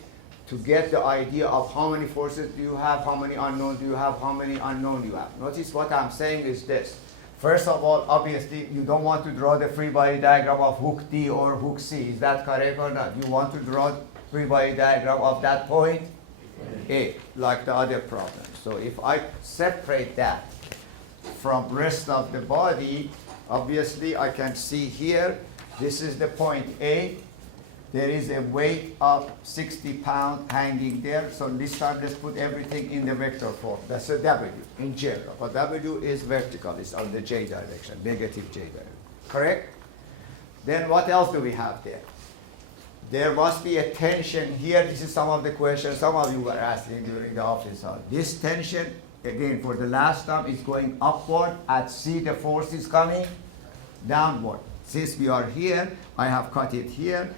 to get the idea of how many forces do you have, how many unknown do you have, how many unknown you have. Notice what I'm saying is this. First of all, obviously, you don't want to draw the free body diagram of hook D or hook C. Is that correct or not? You want to draw free body diagram of that point A, like the other problem. So if I separate that from rest of the body, obviously I can see here, this is the point A. There is a weight of 60 pounds hanging there. So this time let's put everything in the vector form. That's a W in general. But W is vertical. It's on the J direction, negative J direction. Correct? Then what else do we have there? There must be a tension here. This is some of the questions some of you were asking during the office hour. This tension, again, for the last time, is going upward. At C, the force is coming downward. Since we are here, I have cut it here.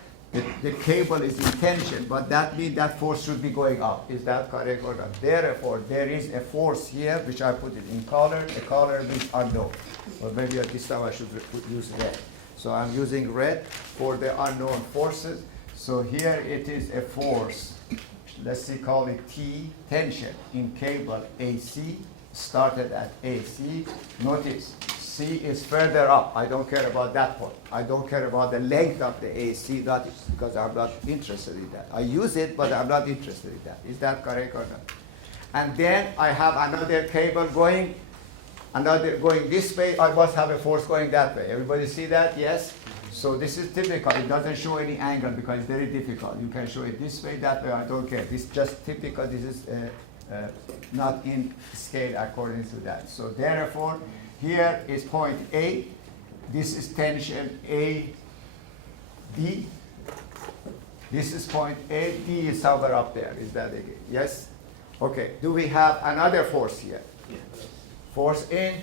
The cable is in tension, but that means that force should be going up. Is that correct or not? Therefore, there is a force here, which I put it in color. The color means unknown. Or maybe at this time I should use red. So I'm using red for the unknown forces. So here it is a force. Let's see, call it T, tension in cable AC, started at AC. Notice, C is further up. I don't care about that point. I don't care about the length of the AC, that is, because I'm not interested in that. I use it, but I'm not interested in that. Is that correct or not? And then I have another cable going this way. I must have a force going that way. Everybody see that? Yes? So this is typical. It doesn't show any angle because it's very difficult. You can show it this way, that way. I don't care. This is just typical. This is not in scale according to that. So therefore, here is point A. This is tension A, D. This is point A. D is somewhere up there. Is that again? Yes? Okay. Do we have another force here? Yes. Force in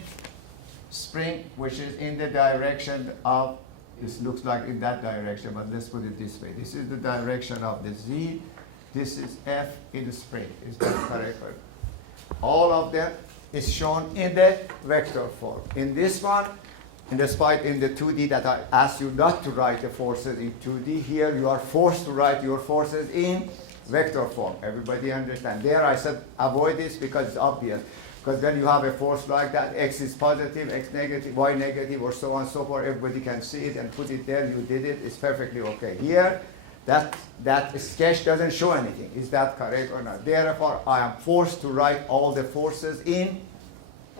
spring, which is in the direction of, this looks like in that direction, but let's put it this way. This is the direction of the Z. This is F in the spring. Is that correct? All of them is shown in the vector form. In this one, despite in the 2D that I asked you not to write the forces in 2D, here you are forced to write your forces in vector form. Everybody understand? There I said avoid this because it's obvious. Because when you have a force like that, X is positive, X negative, Y negative, or so on and so forth, everybody can see it and put it there. You did it. It's perfectly okay. Here, that sketch doesn't show anything. Is that correct or not? Therefore, I am forced to write all the forces in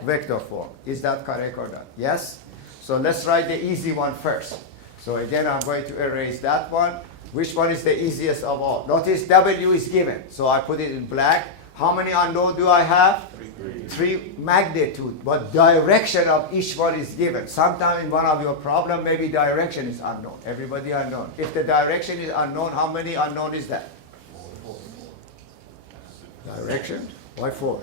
vector form. Is that correct or not? Yes? So let's write the easy one first. So again, I'm going to erase that one. Which one is the easiest of all? Notice W is given. So I put it in black. How many unknown do I have? Three magnitude, but direction of each one is given. Sometimes in one of your problem, maybe direction is unknown. Everybody unknown. If the direction is unknown, how many unknown is that? Direction? Why 4?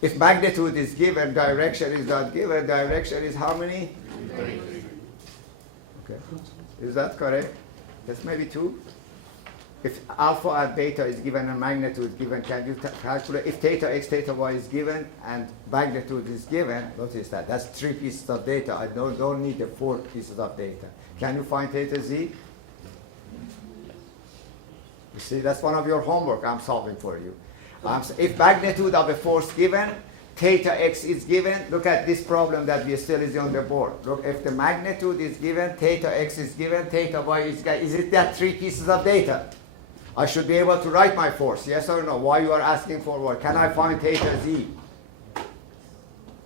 If magnitude is given, direction is not given. Direction is how many? 3. Okay. Is that correct? That's maybe 2. If alpha and beta is given and magnitude given, can you calculate? If theta x, theta y is given and magnitude is given, notice that. That's 3 pieces of data. I don't need the 4 pieces of data. Can you find theta z? You see, that's one of your homework I'm solving for you. If magnitude of a force given, theta x is given. Look at this problem that we still is on the board. Look, if the magnitude is given, theta x is given, theta y is given. Is it that 3 pieces of data? I should be able to write my force, yes or no? Why you are asking for what? Can I find theta z?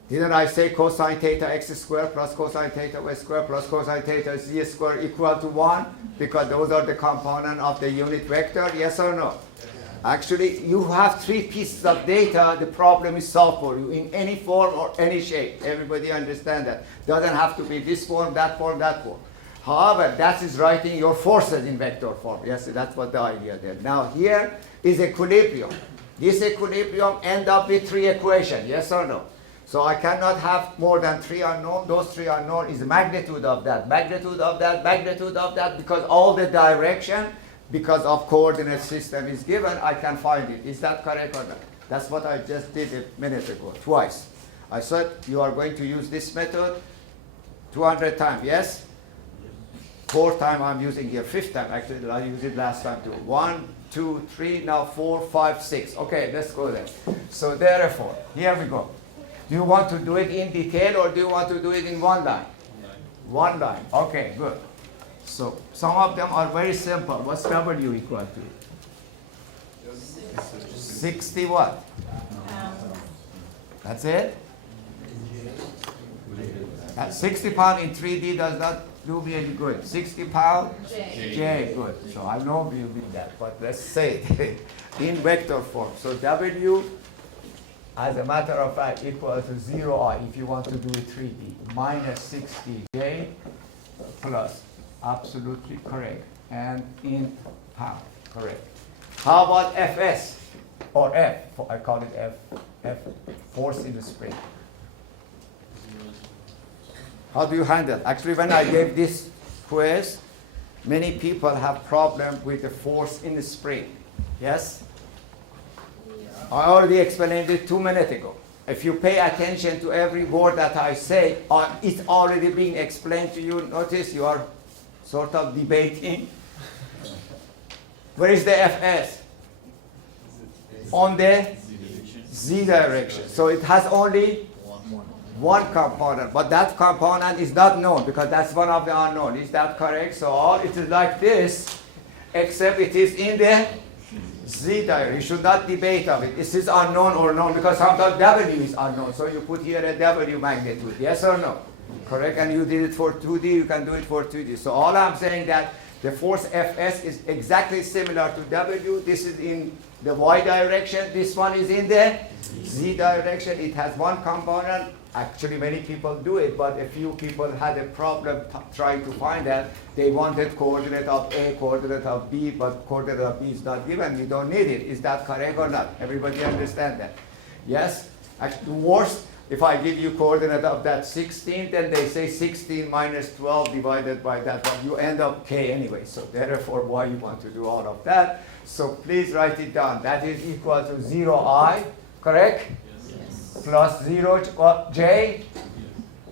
Didn't I say cosine theta x squared plus cosine theta y squared plus cosine theta z squared equal to 1? Because those are the component of the unit vector, yes or no? Actually, you have 3 pieces of data, the problem is solved for you in any form or any shape. Everybody understand that. Doesn't have to be this form, that form, that form. However, that is writing your forces in vector form. Yes, that's what the idea there. Now here is equilibrium. This equilibrium end up with 3 equations, yes or no? So I cannot have more than 3 unknown. Those 3 unknown is magnitude of that, magnitude of that, magnitude of that, because all the direction, because of coordinate system is given, I can find it. Is that correct or not? That's what I just did a minute ago, twice. I said you are going to use this method 200 times, yes? 4th time I'm using here, 5th time actually, I used it last time too. 1, 2, 3, now 4, 5, 6. Okay, let's go there. So therefore, here we go. Do you want to do it in detail or do you want to do it in one line? One line. Okay, good. So some of them are very simple. What's W equal to? 60 what? That's it? 60 pound in 3D does not do me any good. 60 pound? J. Good. So I know you did that, but let's say it in vector form. So W, as a matter of fact, equal to 0I if you want to do it 3D. Minus 60J plus. Absolutely correct. And in pound. Correct. How about Fs? Or F, I call it F, force in the spring. How do you handle? Actually, when I gave this quiz, many people have problem with the force in the spring. Yes? I already explained it 2 minutes ago. If you pay attention to every word that I say, it's already being explained to you. Notice you are sort of debating. Where is the Fs? On the Z direction. So it has only one component, but that component is not known because that's one of the unknown. Is that correct? So it is like this, except it is in the Z direction. You should not debate of it. Is this unknown or known? Because sometimes W is unknown. So you put here a W magnitude. Yes or no? Correct? And you did it for 2D, you can do it for 2D. So all I'm saying that the force Fs is exactly similar to W. This is in the Y direction. This one is in the Z direction. It has one component. Actually, many people do it, but a few people had a problem trying to find that. They wanted coordinate of A, coordinate of B, but coordinate of B is not given. You don't need it. Is that correct or not? Everybody understand that? Yes? Actually, worst, if I give you coordinate of that 16, then they say 16 minus 12 divided by that one. You end up K anyway. So therefore, why you want to do all of that? So please write it down. That is equal to 0I, correct? Yes. Plus 0J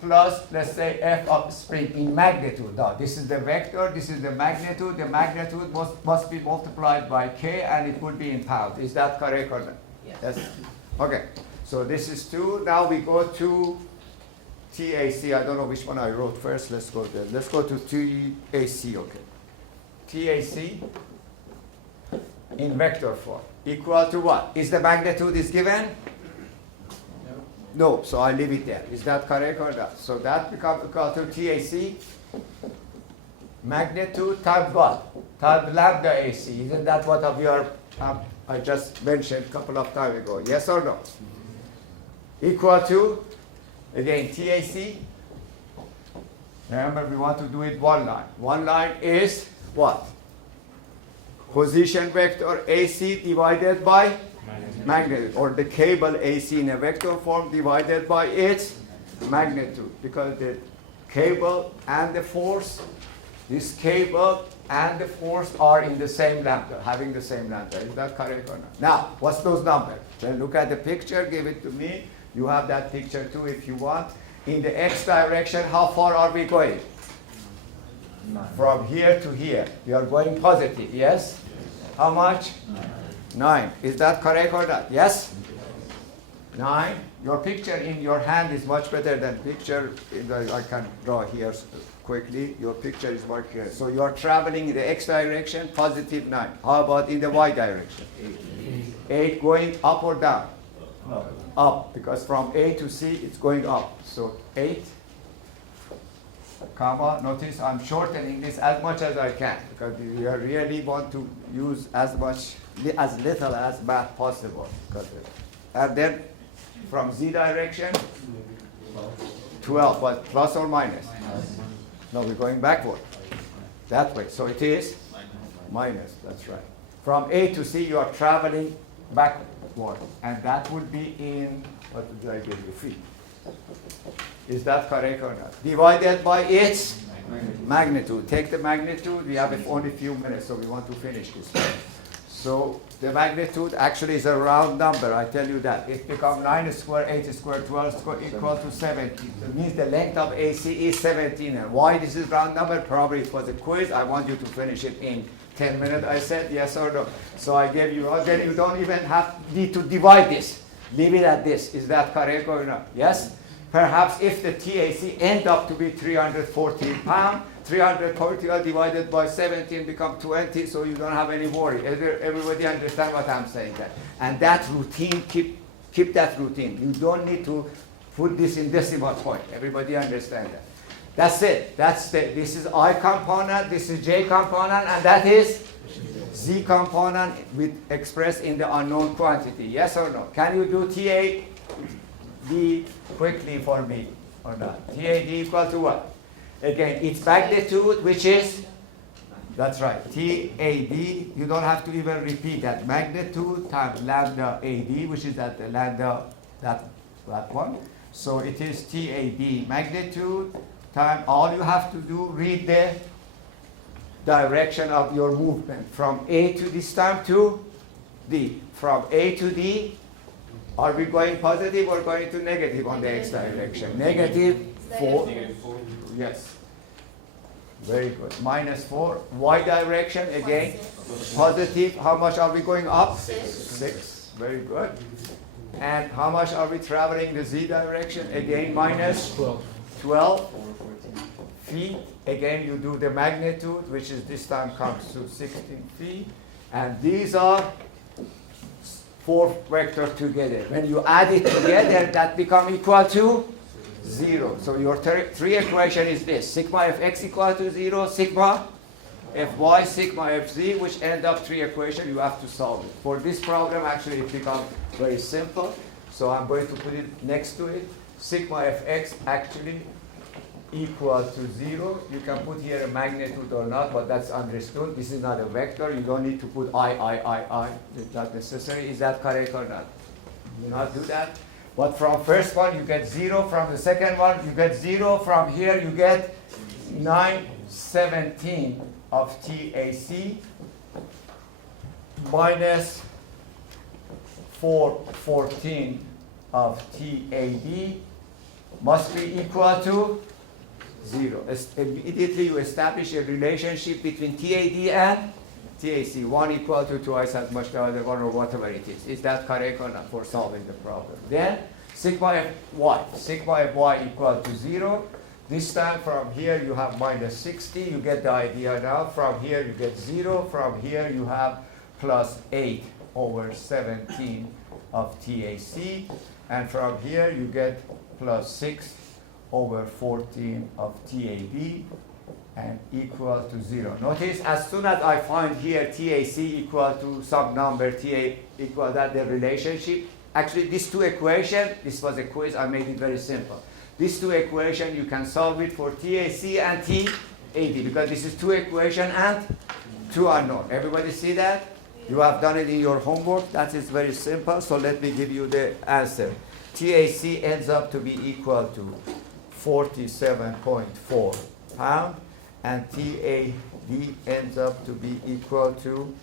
plus, let's say, F of spring in magnitude. Now, this is the vector, this is the magnitude. The magnitude must be multiplied by K, and it would be in pounds. Is that correct or not? Yes. Okay. So this is 2. Now we go to TAC. I don't know which one I wrote first. Let's go there. Let's go to TAC, okay. TAC in vector form equal to what? Is the magnitude is given? No. So I leave it there. Is that correct or not? So that becomes equal to TAC magnitude times what? Times lambda AC. Isn't that what of your I just mentioned a couple of times ago? Yes or no? Equal to, again, TAC. Remember, we want to do it one line. One line is what? Position vector AC divided by magnitude, or the cable AC in a vector form divided by its magnitude, because the cable and the force, this cable and the force are in the same lambda, having the same lambda. Is that correct or not? Now, what's those numbers? Then look at the picture, give it to me. You have that picture too if you want. In the x direction, how far are we going? 9. From here to here. We are going positive, yes? How much? 9. Is that correct or not? Yes? 9. Your picture in your hand is much better than picture. I can draw here quickly. Your picture is more clear. So you are traveling in the x direction, positive 9. How about in the y direction? 8 going up or down? Up, because from A to C it's going up. So 8, comma, notice I'm shortening this as much as I can because we really want to use as little as math possible. And then from Z direction, 12, but plus or minus? No, we're going backward. That way. So it is minus, that's right. From A to C you are traveling backward. And that would be in, what did I give you, feet? Is that correct or not? Divided by its magnitude. Take the magnitude. We have only a few minutes, so we want to finish this. So the magnitude actually is a round number, I tell you that. It becomes 9 squared, 8 squared, 12 squared equal to 17. It means the length of AC is 17. And why this is round number? Probably for the quiz. I want you to finish it in 10 minutes, I said, yes or no. So I gave you, then you don't even need to divide this. Leave it at this. Is that correct or not? Yes? Perhaps if the TAC end up to be 314 pounds, 340 divided by 17 become 20, so you don't have any worry. Everybody understand what I'm saying there. And that routine, keep that routine. You don't need to put this in decimal point. Everybody understand that. That's it. This is I component, this is J component, and that is Z component expressed in the unknown quantity. Yes or no? Can you do TAD quickly for me or not? TAD equal to what? Again, its magnitude, which is, that's right, TAD, you don't have to even repeat that. Magnitude times lambda AD, which is that lambda, that one. So it is TAD magnitude times, all you have to do, read the direction of your movement from A to this time to D. From A to D, are we going positive or going to negative on the X direction? Negative 4. Yes. Very good. -4. Y direction, again, positive. How much are we going up? 6. Very good. And how much are we traveling the Z direction? Again, -12 feet. Again, you do the magnitude, which is this time comes to 16 feet. And these are 4 vectors together. When you add it together, that become equal to 0. So your 3 equation is this: sigma fx equal to 0, sigma fy, sigma fz, which end up 3 equations. You have to solve it. For this problem, actually, it becomes very simple. So I'm going to put it next to it. Sigma fx actually equal to 0. You can put here a magnitude or not, but that's understood. This is not a vector. You don't need to put I. It's not necessary. Is that correct or not? Do not do that. But from first one, you get 0. From the second one, you get 0. From here, you get 9/17 of TAC minus 4/14 of TAD must be equal to 0. Immediately, you establish a relationship between TAD and TAC. 1 equal to twice as much the other one, or whatever it is. Is that correct or not for solving the problem? Then sigma fy. Sigma fy equal to 0. This time from here you have -60. You get the idea now. From here you get 0. From here you have plus 8/17 of TAC. And from here you get plus 6/14 of TAD. And equal to 0. Notice, as soon as I find here TAC equal to some number, TA equal that, the relationship, actually these 2 equations, this was a quiz, I made it very simple. These 2 equations, you can solve it for TAC and TAD, because this is 2 equations and 2 unknown. Everybody see that? You have done it in your homework. That is very simple, so let me give you the answer. TAC ends up to be equal to 47.4 pounds. And TAD ends up to be equal to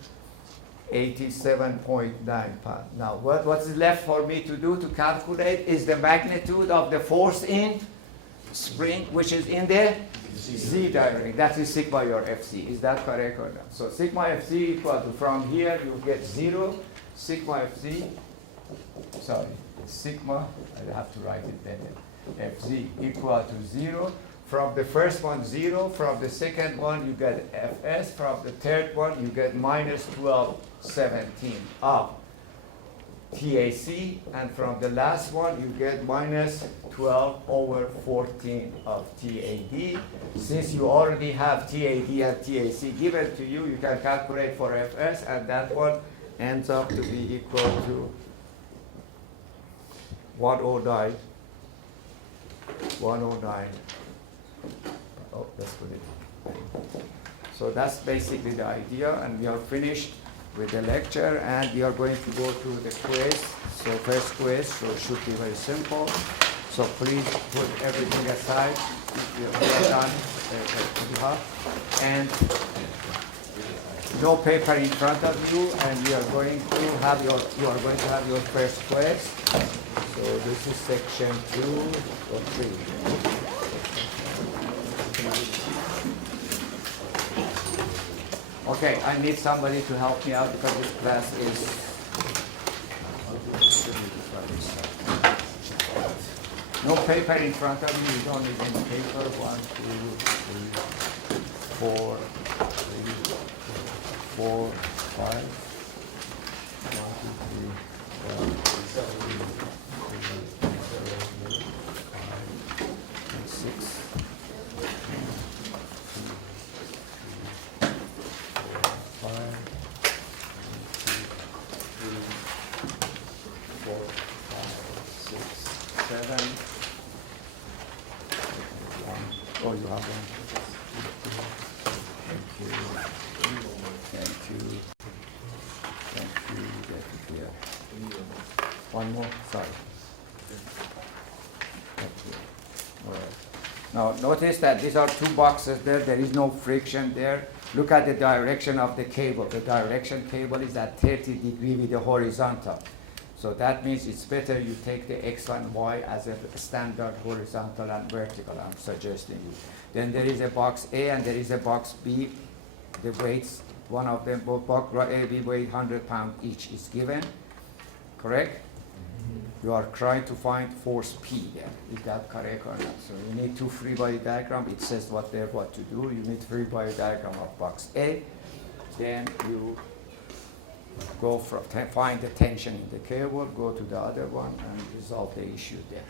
87.9 pounds. Now, what is left for me to do to calculate is the magnitude of the force in spring, which is in the Z direction. That is sigma your FC. Is that correct or not? So sigma FC equal to, from here you get 0, sigma FC, sorry, sigma, I have to write it better, FZ equal to 0. From the first one, 0. From the second one, you get Fs. From the third one, you get -12/17 of TAC. And from the last one, you get -12/14 of TAD. Since you already have TAD and TAC given to you, you can calculate for Fs, and that one ends up to be equal to 109. Oh, let's put it. So that's basically the idea, and we are finished with the lecture, and we are going to go through the quiz. So first quiz, so it should be very simple. So please put everything aside if you are done. And no paper in front of you, and you are going to have your first quiz. So this is section 2 or 3. Okay, I need somebody to help me out because this class is. No paper in front of you, you don't need any paper. 1, 2, 3, 4, 5. 1, 2, 3, 6. 7. Oh, you have one. Thank you. Thank you. Thank you. Get it here. One more. Sorry. Thank you. All right. Now, notice that these are 2 boxes there. There is no friction there. Look at the direction of the cable. The direction cable is at 30 degrees with the horizontal. So that means it's better you take the X and Y as a standard horizontal and vertical, I'm suggesting you. Then there is a box A and there is a box B. The weights, one of them, both box A, B weigh 100 pounds each is given, correct? You are trying to find force P there. Is that correct or not? So you need 2 free body diagram. It says what to do. You need free body diagram of box A. Then you go from find the tension in the cable, go to the other one, and resolve the issue there.